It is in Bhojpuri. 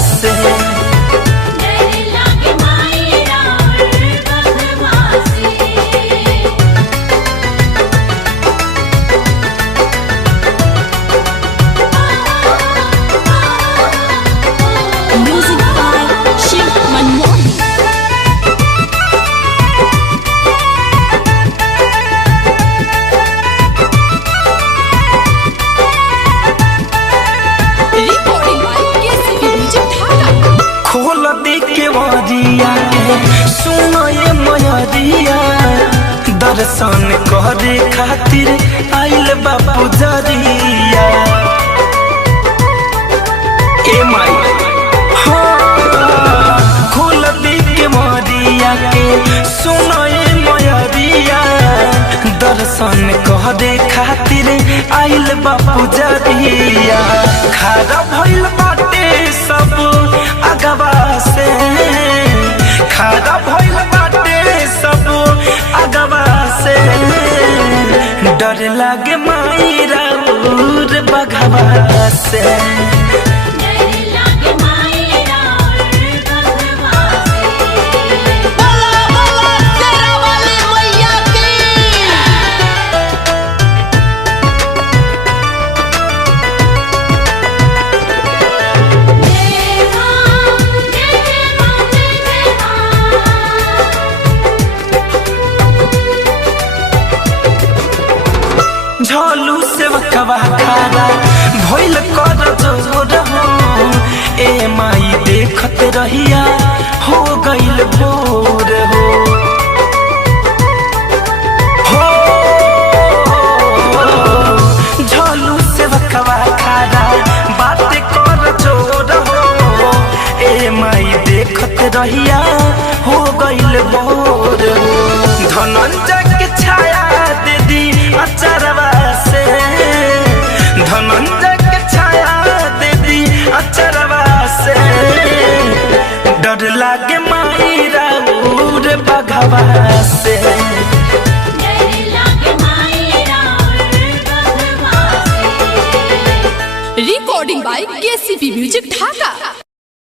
से। खोल दे के वरिया सुनो ये मयरिया, दर्शन करे खातिर आइल बापू जरिया। ए माई हाँ, खोल दे के वरिया के सुनो ये मयरिया, दर्शन करे खातिर आइल बापू जरिया। खारा भइल बाटे सब अगवा से, खारा भइल बाटे सब अगवा से, डर लागे माई राउर बघवा से। झोलू से वकवा खारा भइल कर जोर हो, ए माई देखत रहिया हो गइल भोर हो। झोलू से वकवा खारा बात कर जोर हो, ए माई देखत रहिया हो गइल भोर हो। धनंजय के छाया दे दी अचरवा से, धनंजय के छाया दे दी अचरवा से, डर लागे माई राउर बघवा से। Recording by KCP music.